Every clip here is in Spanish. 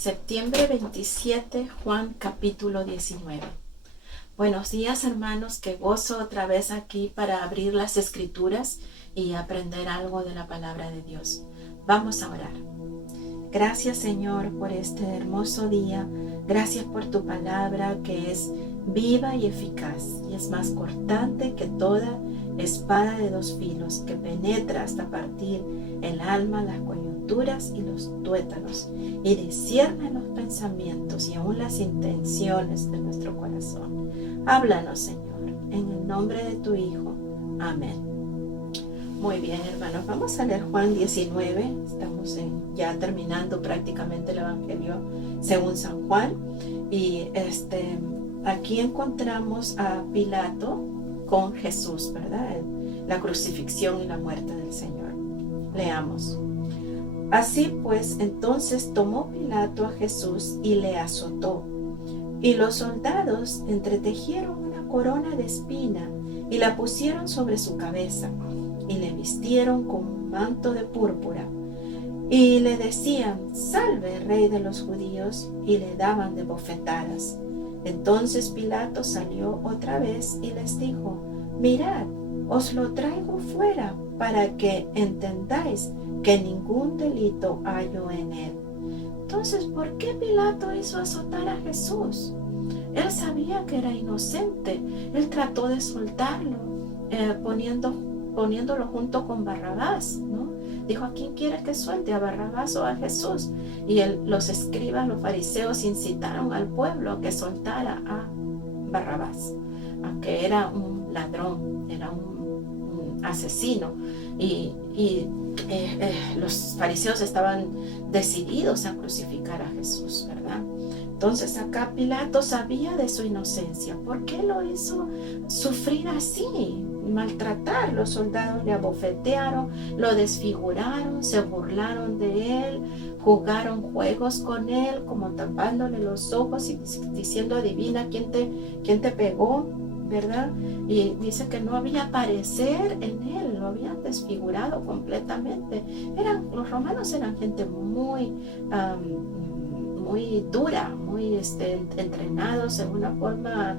Septiembre 27, Juan capítulo 19. Buenos días, hermanos, qué gozo otra vez aquí para abrir las escrituras y aprender algo de la palabra de Dios. Vamos a orar. Gracias, Señor, por este hermoso día. Gracias por tu palabra que es viva y eficaz y es más cortante que toda espada de dos filos, que penetra hasta partir el alma, las coyunturas y los tuétanos, y discierne los pensamientos y aún las intenciones de nuestro corazón. Háblanos, Señor, en el nombre de tu Hijo. Amén. Muy bien, hermanos, vamos a leer Juan 19. Estamos ya terminando prácticamente el Evangelio según San Juan. Y aquí encontramos a Pilato con Jesús, ¿verdad? La crucifixión y la muerte del Señor. Leamos. Así pues, entonces tomó Pilato a Jesús y le azotó. Y los soldados entretejieron una corona de espina y la pusieron sobre su cabeza. Y le vistieron con un manto de púrpura. Y le decían, salve, rey de los judíos, y le daban de bofetadas. Entonces Pilato salió otra vez y les dijo, mirad, os lo traigo fuera, para que entendáis que ningún delito hallo en él. Entonces, ¿por qué Pilato hizo azotar a Jesús? Él sabía que era inocente. Él trató de soltarlo, poniéndolo junto con Barrabás, ¿no? Dijo, ¿a quién quiere que suelte? ¿A Barrabás o a Jesús? Y los escribas, los fariseos, incitaron al pueblo a que soltara a Barrabás, que era un ladrón, era un asesino. Y los fariseos estaban decididos a crucificar a Jesús, ¿verdad? Entonces acá Pilato sabía de su inocencia. ¿Por qué lo hizo sufrir así? Maltratar. Los soldados le abofetearon, lo desfiguraron, se burlaron de él, jugaron juegos con él, como tapándole los ojos y diciendo, adivina quién te pegó, ¿verdad? Y dice que no había parecer en él, lo habían desfigurado completamente. Los romanos eran gente muy dura, muy entrenados en una forma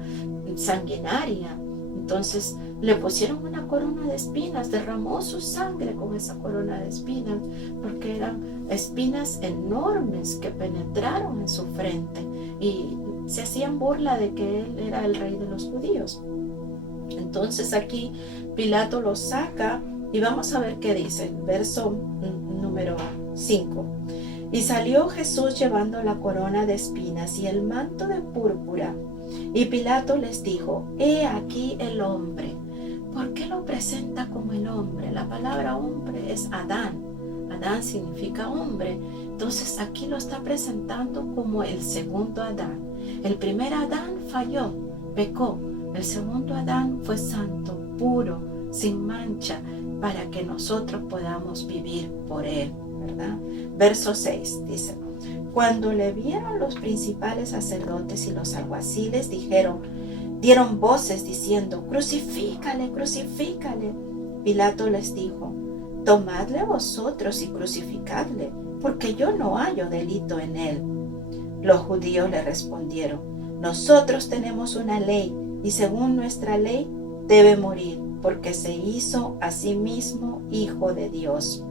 sanguinaria. Entonces le pusieron una corona de espinas, derramó su sangre con esa corona de espinas, porque eran espinas enormes que penetraron en su frente y se hacían burla de que él era el rey de los judíos. Entonces aquí Pilato lo saca y vamos a ver qué dice, el verso número 5. Y salió Jesús llevando la corona de espinas y el manto de púrpura. Y Pilato les dijo, he aquí el hombre. ¿Por qué lo presenta como el hombre? La palabra hombre es Adán. Adán significa hombre. Entonces aquí lo está presentando como el segundo Adán. El primer Adán falló, pecó. El segundo Adán fue santo, puro, sin mancha, para que nosotros podamos vivir por él, ¿verdad? Verso 6 dice, cuando le vieron los principales sacerdotes y los alguaciles, dieron voces diciendo, crucifícale, crucifícale. Pilato les dijo, tomadle vosotros y crucificadle, porque yo no hallo delito en él. Los judíos le respondieron, nosotros tenemos una ley, y según nuestra ley debe morir, porque se hizo a sí mismo hijo de Dios.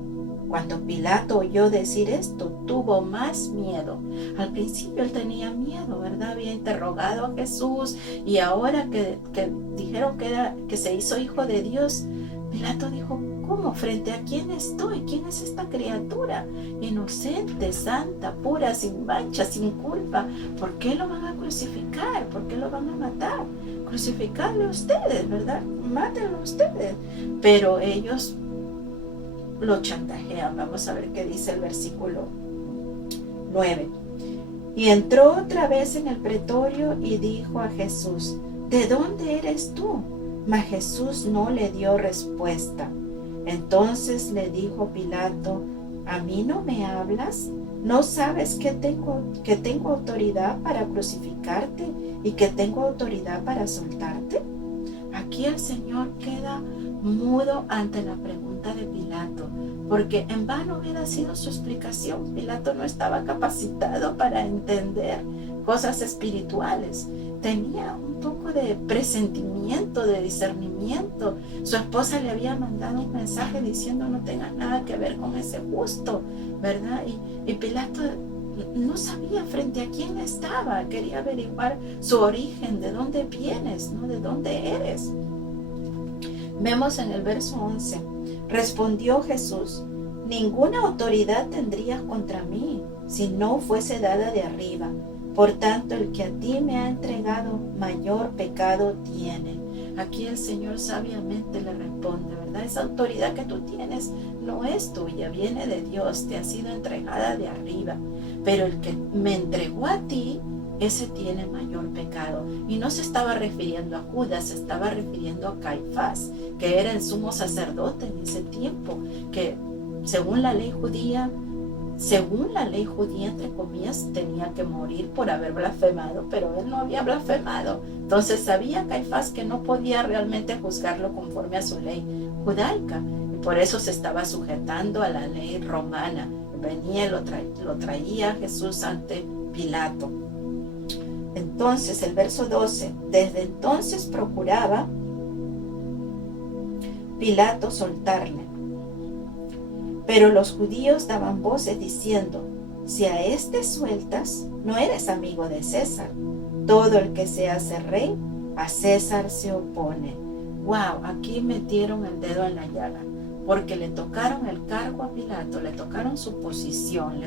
Cuando Pilato oyó decir esto, tuvo más miedo. Al principio él tenía miedo, ¿verdad? Había interrogado a Jesús y ahora que dijeron que se hizo hijo de Dios, Pilato dijo, ¿cómo? ¿Frente a quién estoy? ¿Quién es esta criatura? Inocente, santa, pura, sin mancha, sin culpa. ¿Por qué lo van a crucificar? ¿Por qué lo van a matar? Crucificarle a ustedes, ¿verdad? Mátenlo a ustedes. Pero ellos lo chantajean. Vamos a ver qué dice el versículo 9. Y entró otra vez en el pretorio y dijo a Jesús, ¿de dónde eres tú? Mas Jesús no le dio respuesta. Entonces le dijo Pilato, ¿a mí no me hablas? ¿No sabes que tengo autoridad para crucificarte y que tengo autoridad para soltarte? Aquí el Señor queda mudo ante la pregunta pregunta de Pilato, porque en vano hubiera sido su explicación. Pilato no estaba capacitado para entender cosas espirituales. Tenía un poco de presentimiento, de discernimiento. Su esposa le había mandado un mensaje diciendo no tengas nada que ver con ese justo, ¿verdad? Y Pilato no sabía frente a quién estaba. Quería averiguar su origen, de dónde vienes, ¿no? De dónde eres. Vemos en el verso 11, respondió Jesús, ninguna autoridad tendrías contra mí si no fuese dada de arriba. Por tanto, el que a ti me ha entregado mayor pecado tiene. Aquí el Señor sabiamente le responde, ¿verdad? Esa autoridad que tú tienes no es tuya, viene de Dios, te ha sido entregada de arriba. Pero el que me entregó a ti, ese tiene mayor pecado. Y no se estaba refiriendo a Judas, se estaba refiriendo a Caifás, que era el sumo sacerdote en ese tiempo, que según la ley judía, entre comillas, tenía que morir por haber blasfemado, pero él no había blasfemado. Entonces sabía Caifás que no podía realmente juzgarlo conforme a su ley judaica, y por eso se estaba sujetando a la ley romana. Venía y lo traía Jesús ante Pilato. Entonces el verso 12, desde entonces procuraba Pilato soltarle. Pero los judíos daban voces diciendo, si a este sueltas, no eres amigo de César. Todo el que se hace rey, a César se opone. Wow, aquí metieron el dedo en la llaga, porque le tocaron el cargo a Pilato, le tocaron su posición,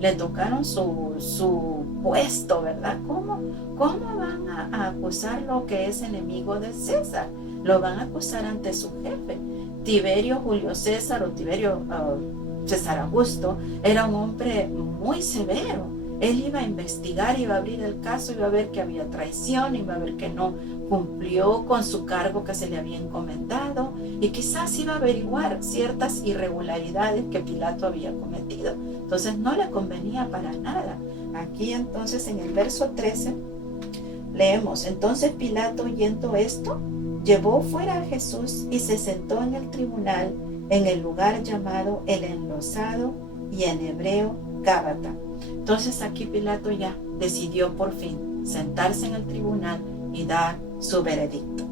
le tocaron su puesto, ¿verdad? ¿Cómo van a acusarlo que es enemigo de César? Lo van a acusar ante su jefe. Tiberio Julio César o Tiberio César Augusto era un hombre muy severo. Él iba a investigar, iba a abrir el caso, iba a ver que había traición, iba a ver que no cumplió con su cargo que se le había encomendado y quizás iba a averiguar ciertas irregularidades que Pilato había cometido. Entonces no le convenía para nada. Aquí entonces en el verso 13 leemos, entonces Pilato oyendo esto, llevó fuera a Jesús y se sentó en el tribunal en el lugar llamado el Enlosado y en hebreo Gábata. Entonces aquí Pilato ya decidió por fin sentarse en el tribunal y dar su veredicto.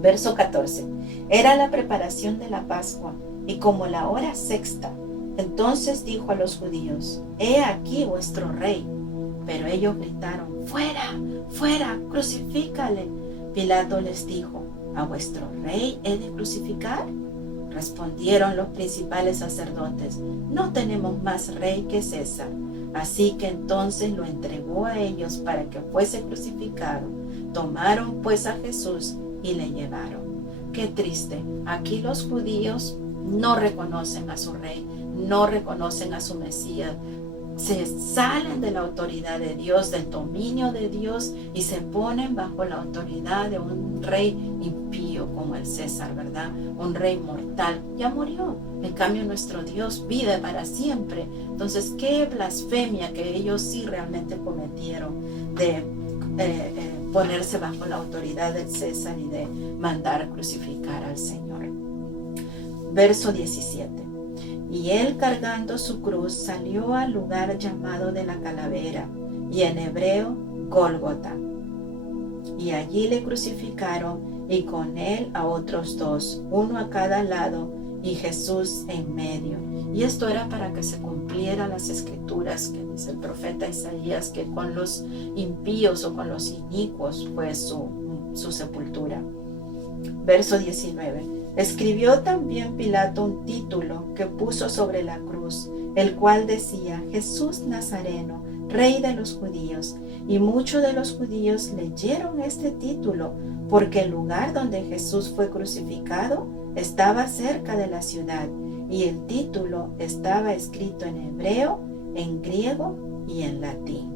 Verso 14. Era la preparación de la Pascua y como la hora sexta, entonces dijo a los judíos, he aquí vuestro rey. Pero ellos gritaron, fuera, fuera, crucifícale. Pilato les dijo, ¿a vuestro rey he de crucificar? Respondieron los principales sacerdotes, no tenemos más rey que César. Así que entonces lo entregó a ellos para que fuese crucificado. Tomaron pues a Jesús y le llevaron. Qué triste, aquí los judíos no reconocen a su rey, no reconocen a su Mesías. Se salen de la autoridad de Dios, del dominio de Dios y se ponen bajo la autoridad de un rey impío como el César, ¿verdad? Un rey mortal, ya murió. En cambio nuestro Dios vive para siempre. Entonces, qué blasfemia que ellos sí realmente cometieron de ponerse bajo la autoridad del César y de mandar crucificar al Señor. Verso 17. Y él cargando su cruz salió al lugar llamado de la calavera, y en hebreo Gólgota. Y allí le crucificaron, y con él a otros dos, uno a cada lado, y Jesús en medio. Y esto era para que se cumplieran las escrituras que dice el profeta Isaías, que con los impíos o con los inicuos fue su sepultura. Verso 19. Escribió también Pilato un título que puso sobre la cruz, el cual decía, Jesús Nazareno, Rey de los judíos. Y muchos de los judíos leyeron este título, porque el lugar donde Jesús fue crucificado estaba cerca de la ciudad, y el título estaba escrito en hebreo, en griego y en latín.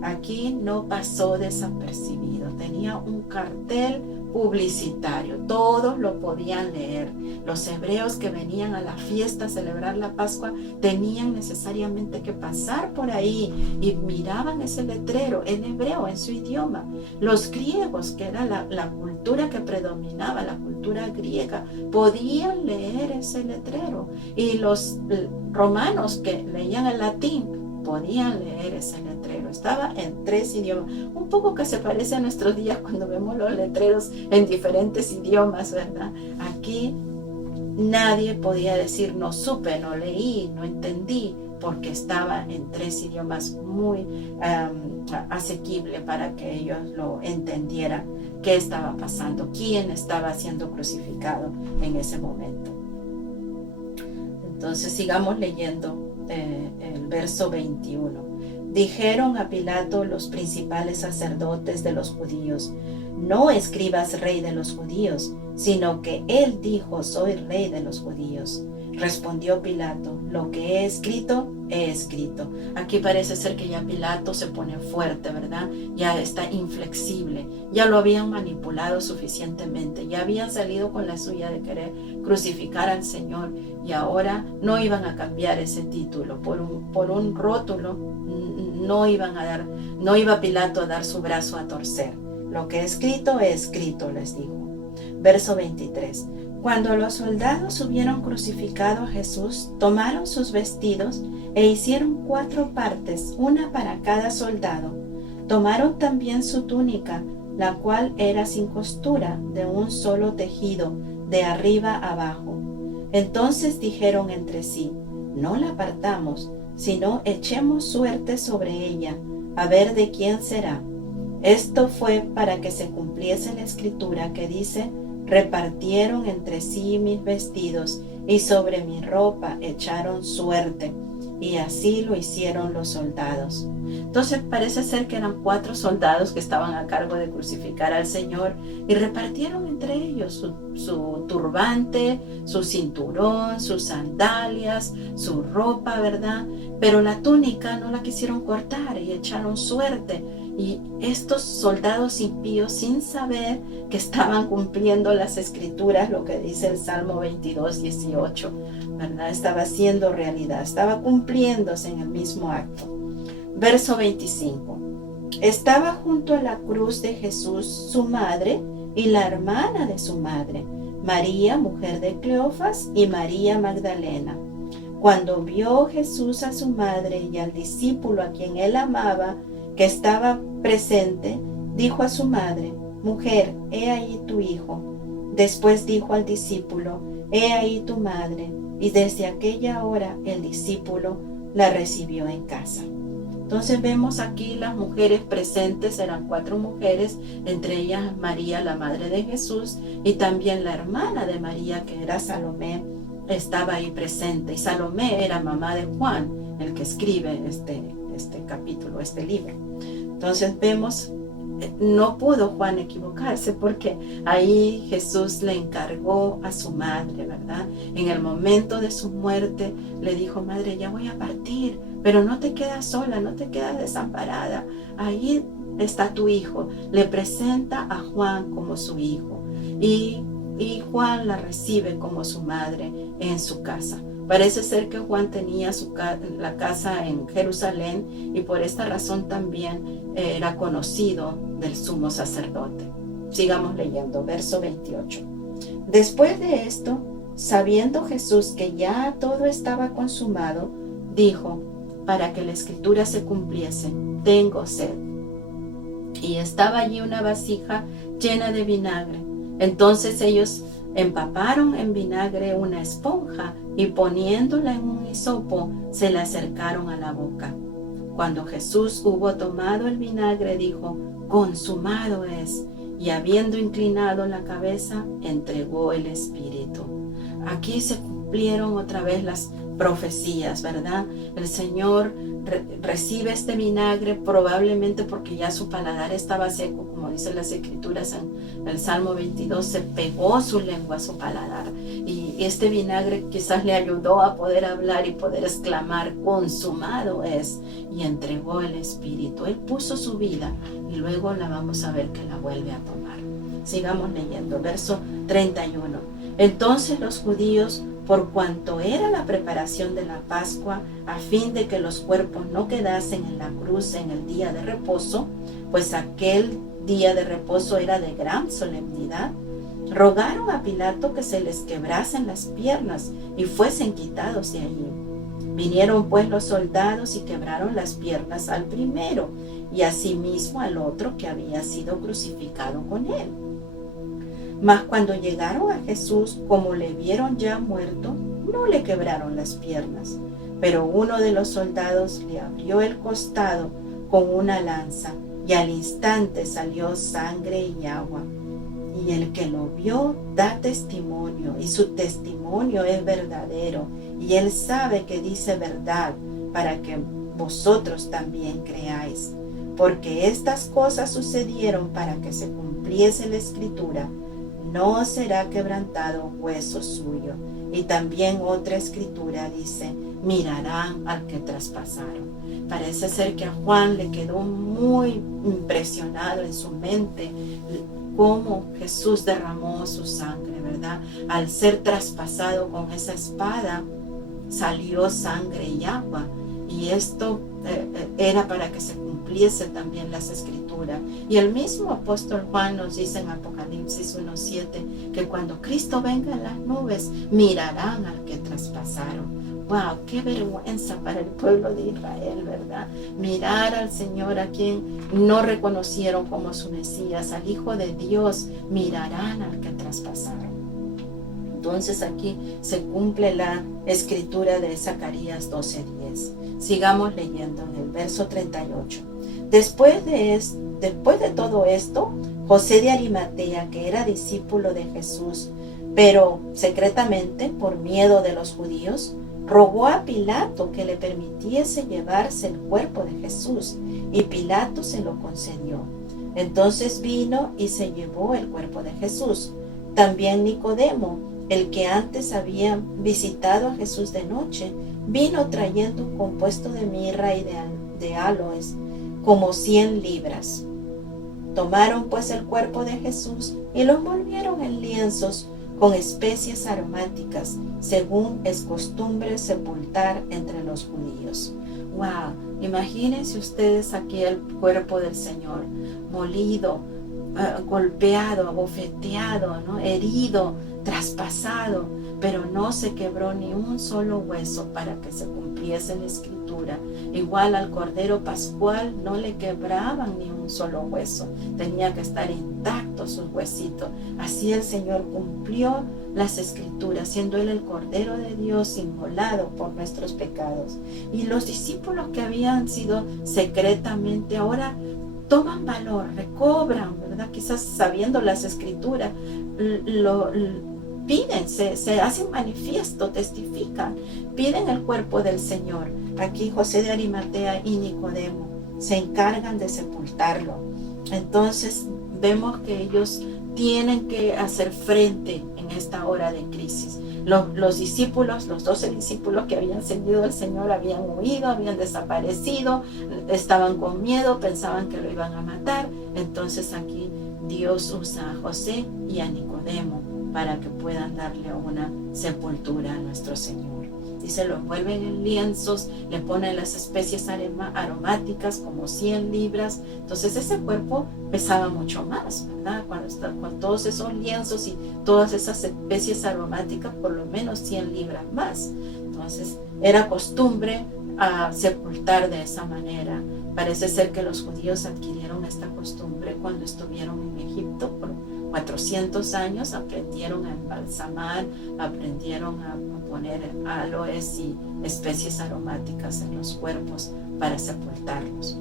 Aquí no pasó desapercibido, tenía un cartel publicitario, todos lo podían leer. Los hebreos que venían a la fiesta a celebrar la Pascua tenían necesariamente que pasar por ahí y miraban ese letrero en hebreo, en su idioma. Los griegos, que era la cultura que predominaba, la cultura griega, podían leer ese letrero, y los romanos que leían el latín podían leer ese letrero. Estaba en 3 idiomas, un poco que se parece a nuestros días cuando vemos los letreros en diferentes idiomas, ¿verdad? Aquí nadie podía decir no supe, no leí, no entendí, porque estaba en 3 idiomas muy asequible para que ellos lo entendieran qué estaba pasando, quién estaba siendo crucificado en ese momento. Entonces sigamos leyendo el verso 21. Dijeron a Pilato los principales sacerdotes de los judíos: no escribas rey de los judíos, sino que él dijo: soy rey de los judíos. Respondió Pilato: lo que he escrito, he escrito. Aquí parece ser que ya Pilato se pone fuerte, ¿verdad? Ya está inflexible, ya lo habían manipulado suficientemente, ya habían salido con la suya de querer crucificar al Señor, y ahora no iban a cambiar ese título por un rótulo. No iba Pilato a dar su brazo a torcer. Lo que he escrito, les dijo. Verso 23. Cuando los soldados hubieron crucificado a Jesús, tomaron sus vestidos e hicieron 4 partes, una para cada soldado. Tomaron también su túnica, la cual era sin costura, de un solo tejido, de arriba abajo. Entonces dijeron entre sí: no la partamos, sino echemos suerte sobre ella, a ver de quién será. Esto fue para que se cumpliese la escritura que dice: repartieron entre sí mis vestidos, y sobre mi ropa echaron suerte. Y así lo hicieron los soldados. Entonces parece ser que eran 4 soldados que estaban a cargo de crucificar al Señor, y repartieron entre ellos su turbante, su cinturón, sus sandalias, su ropa, ¿verdad? Pero la túnica no la quisieron cortar y echaron suerte. Y estos soldados impíos, sin saber que estaban cumpliendo las escrituras, lo que dice el Salmo 22, 18, ¿verdad? Estaba haciendo realidad, estaba cumpliéndose en el mismo acto. Verso 25. Estaba junto a la cruz de Jesús su madre y la hermana de su madre, María, mujer de Cleofas, y María Magdalena. Cuando vio Jesús a su madre y al discípulo a quien él amaba, que estaba presente, dijo a su madre: mujer, he ahí tu hijo. Después dijo al discípulo: he ahí tu madre. Y desde aquella hora el discípulo la recibió en casa. Entonces vemos aquí las mujeres presentes, eran 4 mujeres, entre ellas María, la madre de Jesús, y también la hermana de María, que era Salomé, estaba ahí presente. Y Salomé era mamá de Juan, el que escribe este capítulo, este libro. Entonces vemos, no pudo Juan equivocarse, porque ahí Jesús le encargó a su madre, ¿verdad? En el momento de su muerte le dijo: madre, ya voy a partir, pero no te quedas sola, no te quedas desamparada, ahí está tu hijo. Le presenta a Juan como su hijo, y Juan la recibe como su madre en su casa. Parece ser que Juan tenía la casa en Jerusalén, y por esta razón también era conocido del sumo sacerdote. Sigamos leyendo, verso 28. Después de esto, sabiendo Jesús que ya todo estaba consumado, dijo, para que la escritura se cumpliese: tengo sed. Y estaba allí una vasija llena de vinagre. Entonces ellos empaparon en vinagre una esponja, y poniéndola en un hisopo, se la acercaron a la boca. Cuando Jesús hubo tomado el vinagre, dijo: consumado es. Y habiendo inclinado la cabeza, entregó el espíritu. Aquí se cumplieron otra vez las profecías, ¿verdad? El Señor recibe este vinagre, probablemente porque ya su paladar estaba seco, como dicen las escrituras en el Salmo 22, se pegó su lengua a su paladar, y y este vinagre quizás le ayudó a poder hablar y poder exclamar, consumado es, y entregó el Espíritu. Él puso su vida y luego la vamos a ver que la vuelve a tomar. Sigamos leyendo, verso 31. Entonces los judíos, por cuanto era la preparación de la Pascua, a fin de que los cuerpos no quedasen en la cruz en el día de reposo, pues aquel día de reposo era de gran solemnidad, rogaron a Pilato que se les quebrasen las piernas y fuesen quitados de allí. Vinieron pues los soldados y quebraron las piernas al primero y asimismo al otro que había sido crucificado con él. Mas cuando llegaron a Jesús, como le vieron ya muerto, no le quebraron las piernas, pero uno de los soldados le abrió el costado con una lanza, y al instante salió sangre y agua. Y el que lo vio da testimonio, y su testimonio es verdadero, y él sabe que dice verdad, para que vosotros también creáis. Porque estas cosas sucedieron para que se cumpliese la Escritura: no será quebrantado hueso suyo. Y también otra escritura dice: mirarán al que traspasaron. Parece ser que a Juan le quedó muy impresionado en su mente cómo Jesús derramó su sangre, ¿verdad? Al ser traspasado con esa espada, salió sangre y agua. Y esto era para que se cumpliese también las escrituras. Y el mismo apóstol Juan nos dice en Apocalipsis 1:7 que cuando Cristo venga en las nubes, mirarán al que traspasaron. ¡Wow! ¡Qué vergüenza para el pueblo de Israel!, ¿verdad? Mirar al Señor, a quien no reconocieron como su Mesías, al Hijo de Dios, mirarán al que traspasaron. Entonces aquí se cumple la escritura de Zacarías 12:10. Sigamos leyendo en el verso 38. Después de todo esto, José de Arimatea, que era discípulo de Jesús, pero secretamente por miedo de los judíos, rogó a Pilato que le permitiese llevarse el cuerpo de Jesús, y Pilato se lo concedió. Entonces vino y se llevó el cuerpo de Jesús. También Nicodemo, el que antes había visitado a Jesús de noche, vino trayendo un compuesto de mirra y de aloes, como 100 libras. Tomaron pues el cuerpo de Jesús y lo envolvieron en lienzos con especies aromáticas, según es costumbre sepultar entre los judíos. ¡Wow! Imagínense ustedes aquí el cuerpo del Señor, molido, golpeado, abofeteado, ¿no? Herido, traspasado, pero no se quebró ni un solo hueso para que se cumpliese la escritura. Igual al Cordero Pascual no le quebraban ni un solo hueso, tenía que estar intacto sus huesitos. Así el Señor cumplió las escrituras, siendo Él el Cordero de Dios inmolado por nuestros pecados. Y los discípulos que habían sido secretamente ahora toman valor, recobran, ¿verdad? Quizás sabiendo las escrituras, piden, se hacen manifiesto, testifican, piden el cuerpo del Señor. Aquí José de Arimatea y Nicodemo se encargan de sepultarlo. Entonces vemos que ellos tienen que hacer frente en esta hora de crisis. Los discípulos, los 12 discípulos que habían seguido al Señor, habían huido, habían desaparecido, estaban con miedo, pensaban que lo iban a matar. Entonces aquí Dios usa a José y a Nicodemo para que puedan darle una sepultura a nuestro Señor. Dice, lo envuelven en lienzos, le ponen las especies aromáticas como 100 libras. Entonces ese cuerpo pesaba mucho más, ¿verdad? Cuando está con todos esos lienzos y todas esas especies aromáticas, por lo menos 100 libras más. Entonces era costumbre sepultar de esa manera. Parece ser que los judíos adquirieron esta costumbre cuando estuvieron en Egipto por 400 años, aprendieron a embalsamar, aprendieron a poner aloes y especies aromáticas en los cuerpos para sepultarlos.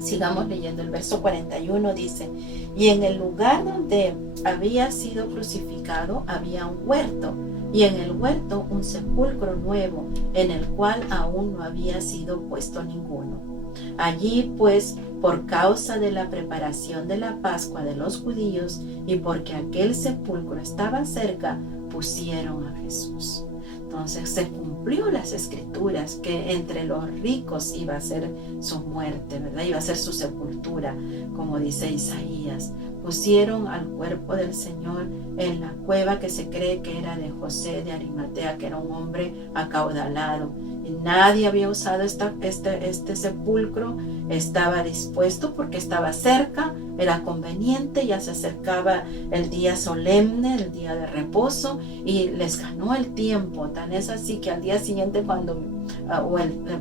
Sigamos leyendo el verso 41, dice: y en el lugar donde había sido crucificado había un huerto, y en el huerto un sepulcro nuevo, en el cual aún no había sido puesto ninguno. Allí pues, por causa de la preparación de la Pascua de los judíos, y porque aquel sepulcro estaba cerca, pusieron a Jesús. Entonces se cumplió las escrituras que entre los ricos iba a ser su muerte, ¿verdad? Iba a ser su sepultura, como dice Isaías. Pusieron al cuerpo del Señor en la cueva que se cree que era de José de Arimatea, que era un hombre acaudalado. Y nadie había usado este sepulcro. Estaba dispuesto porque estaba cerca, era conveniente, ya se acercaba el día solemne, el día de reposo, y les ganó el tiempo. Tan es así que al día siguiente,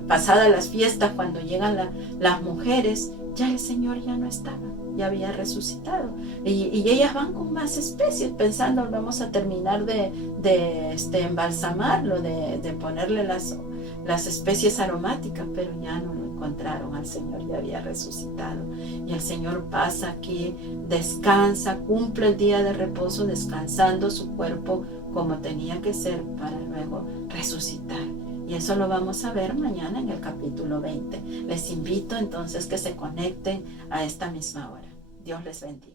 pasadas las fiestas, cuando llegan las mujeres, ya el Señor ya no estaba, ya había resucitado. Y ellas van con más especies, pensando, vamos a terminar de embalsamarlo, de ponerle las especies aromáticas, pero ya no lo encontraron al Señor, ya había resucitado. Y el Señor pasa aquí, descansa, cumple el día de reposo, descansando su cuerpo como tenía que ser para luego resucitar. Y eso lo vamos a ver mañana en el capítulo 20. Les invito entonces que se conecten a esta misma hora. Dios les bendiga.